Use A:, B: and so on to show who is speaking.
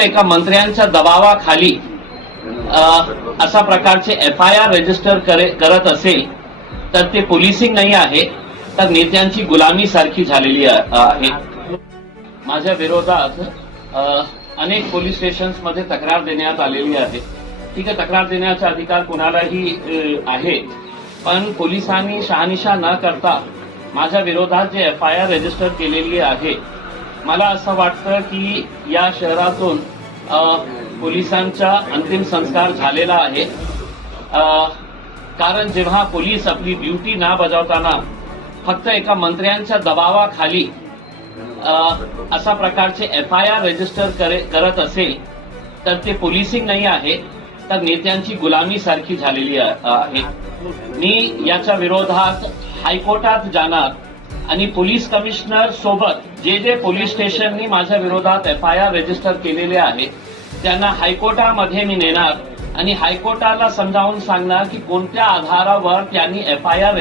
A: एका मंत्र्यांच्या दबावाखाली अशा प्रकारचे एफ आय आर रजिस्टर करे- करत असेल तर ते पोलिसिंग नाही आहे तर नेत्यांची गुलामी सारखी झालेली आहे. माझ्या विरोधात अनेक पोलीस स्टेशन्समध्ये तक्रार देण्यात आलेली आहे. ठीक आहे तक्रार देण्याचा अधिकार कुणालाही आहे पण पोलिसांनी शहानिशा न करता माझ्या विरोधात जे एफ आय आर रजिस्टर केलेली आहे मला असं वाटतं की या शहरातून पोलिसांचा अंतिम संस्कार झालेला आहे. कारण जेव्हा पोलीस आपली ड्युटी ना बजावताना फक्त एका मंत्र्यांच्या दबावाखाली अशा प्रकारचे एफ आय आर रजिस्टर करे- करत असेल तर ते पोलिसिंग नाही आहे तर नेत्यांची गुलामी सारखी झालेली आहे. मी याच्या विरोधात हायकोर्टात जाणार आणि पोलीस कमिशनर सोबत जे जे पोलीस स्टेशननी माझ्या विरोधात एफ आय आर रजिस्टर केलेले आहे त्यांना हायकोर्टामध्ये मी नेणार आणि हायकोर्टाला समजावून सांगणार की कोणत्या आधारावर त्यांनी एफ आय आर